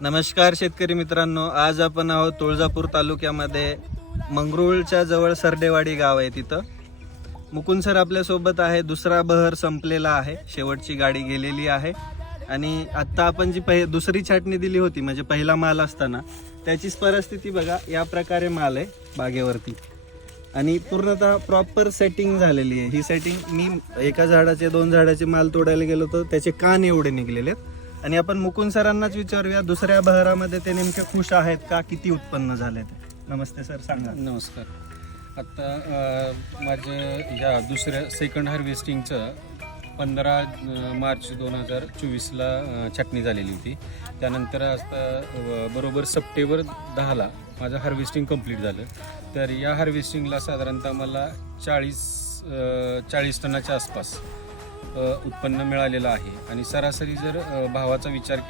नमस्कार शेतकरी मित्रांनो, आज आपण आहोत तुळजापूर तालुक्यामध्ये मंगरुळच्या जवळ सरडेवाडी गाव आहे. तिथं मुकुंद सर आपल्यासोबत आहे. दुसरा बहर संपलेला आहे, शेवटची गाडी गेलेली आहे आणि आत्ता आपण जी दुसरी छाटणी दिली होती म्हणजे पहिला माल असताना त्याचीच परिस्थिती बघा. या प्रकारे माल आहे बागेवरती आणि पूर्णतः प्रॉपर सेटिंग झालेली आहे. ही सेटिंग मी एका झाडाचे 2 झाडाचे माल तोडायला गेलो तर त्याचे कान एवढे निघलेले आहेत. आणि आपण मुकुंद सरांनाच विचारूया, दुसऱ्या बहरामध्ये ते नेमके खुश आहेत का, किती उत्पन्न झाले ते. नमस्ते सर, सांगा. नमस्कार. आता माझं ह्या दुसऱ्या सेकंड हार्वेस्टिंगचं 15 मार्च 2024ला छाटणी झालेली होती. त्यानंतर आता बरोबर सप्टेंबर 10ला माझं हार्वेस्टिंग कंप्लीट झालं. तर या हार्वेस्टिंगला साधारणतः मला 40 टनाच्या आसपास उत्पन्न मिळालेलं आहे. आणि सरासरी जर भावाचा विचार केला